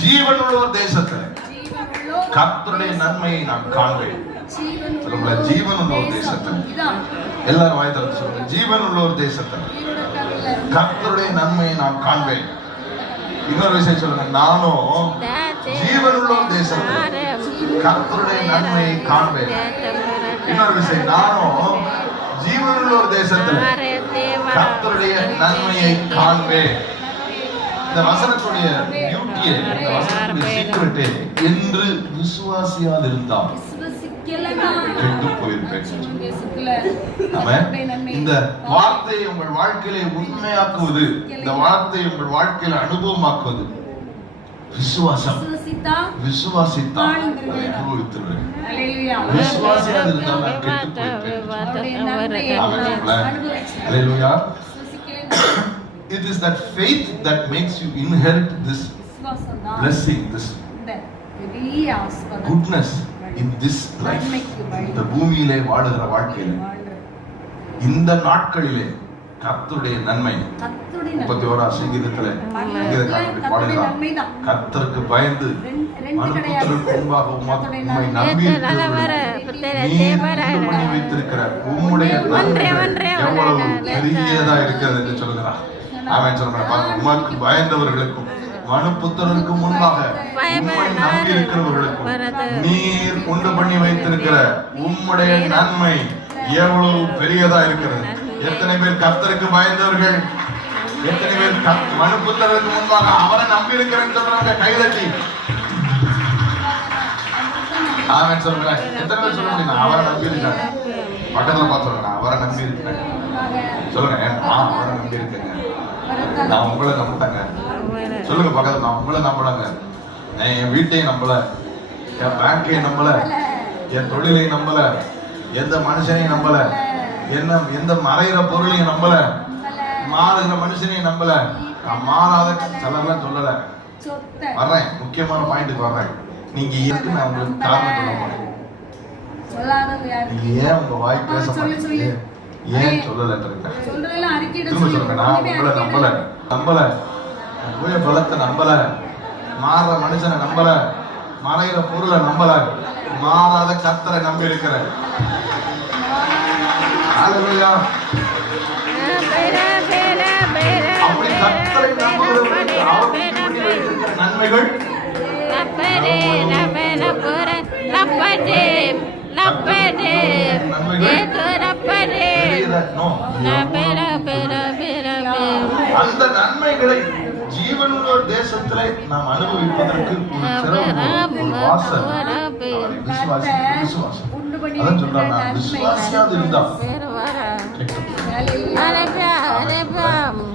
ஜீவனுள்ளோர் தேசத்தில் கர்த்தருடைய நன்மையை நான் காண்பேன். சொல்லுங்களா, ஜீவனுள்ளோர் தேசத்தில். எல்லாரும் வாய் திறந்து சொல்லுங்க, ஜீவனுள்ளோர் தேசத்தில் கர்த்தருடைய நன்மையை நான் காண்பேன். இன்னொரு விஷயம் சொல்லுங்க, நானும் ஜீவனுள்ளோர் தேசத்தில் கர்த்தருடைய நன்மையை காண்பேன். இன்னொரு விஷயம், நானும் ஜீவனுள்ளோர் தேசத்தில் கர்த்தருடைய நன்மையை காண்பேன். இந்த வசனத்துடைய பியூட்டியே, இந்த வசனத்துடைய சீக்ரெட்டே, என்று விசுவாசியால் இருந்தால் கெட்டு போயிருப்பேன். இந்த வார்த்தையை உங்கள் வாழ்க்கையிலே உண்மையாக்குவது, இந்த வார்த்தையை உங்கள் வாழ்க்கையில அனுபவமாக்குவது விசுவாசம். விசுவாசித்தால் அனுபவித்துள்ளேன். விசுவாசியால் இருந்தால் நான் கெட்டு போயிருப்பேன். It is that faith that makes you inherit this blessing, this goodness in this life. இந்த பூமியிலே வாழுகிற வாழ்க்கையில இந்த நாட்களிலே கர்த்தருடைய நன்மை 31ஆம் சங்கீதத்திலே பாடுகிறார், கர்த்தருக்கு பயந்து மனுபுத்திரருக்கு முன்பாக உம்மை நம்பி பண்ணி வைத்திருக்கிற உம்முடைய நன்மை எவ்வளவு பெரியதா இருக்கிறது என்று சொல்கிறார். அவன் சொல்றான், உமக்கு பயந்தவர்களுக்கும் மனுபுத்திரருக்கு முன்பாக உம்மை நம்பி இருக்கிறவர்களுக்கும் நீர் உண்டு பண்ணி வைத்திருக்கிற உம்முடைய நன்மை எவ்வளவு பெரியதா இருக்கிறது. எத்தனை பேர் கர்த்தருக்கு பயந்தவர்கள், எத்தனை பேர் மனுபுத்திரருக்கு முன்பாக அவரை நம்பி இருக்கிறேன்னு சொல்றாங்க? கைதட்டி அவன் சொல்றேன். எத்தனை பேர் சொல்ல முடியும், அவரை நம்பி இருக்காங்க? பக்கத்துல பார்த்து சொல்லுங்க, அவரை நம்பி இருக்கிறேன் சொல்லுங்க. நான் அவரை நம்பி இருக்கேங்க, நான் உங்களை நம்பிட்டேங்க. சொல்லுங்க பக்கத்துல, நான் உங்களை நம்பலங்க, என் வீட்டையும் நம்பல, என் பேங்கையும் நம்பல, என் தொழிலையும் நம்பல, எந்த மனுஷனையும் நம்பல, என்ன எந்த மறைகிற பொருளையும் நம்பல, மாறுகிற மனுஷனையும் நம்பல. நான் மாறாத சிலர்லாம் சொல்லல. வர்றேன், முக்கியமான பாயிண்ட்டுக்கு வர்றேன். நீங்க இருக்கு, நான் உங்களுக்கு காரணம் சொல்ல போறேன். நீங்க ஏன் உங்க வாய் பேச மாட்டீங்க, ஏன் சொல்லல? திரும்ப சொல்லுங்க, நான் உங்களை நம்பல, உய பலத்தை நம்பல, மாறுற மனுஷனை நம்பல, மறைகிற பொருளை நம்பல, மாறாத கர்த்தரை நம்பி இருக்கிறேன். ஹல்லேலூயா. அப்படி கர்த்தரை நம்புகிறவர்களுக்கு அவர் பண்ணி வைத்திருக்கிற நன்மைகள் அந்த நன்மைகளை ஜீவனுள்ள தேசத்திலே நாம் அனுபவிப்பதற்கு ஒரு வாசல் விசுவாசம். அதான் சொல்றாங்க, விசுவாசியாது இருந்தால்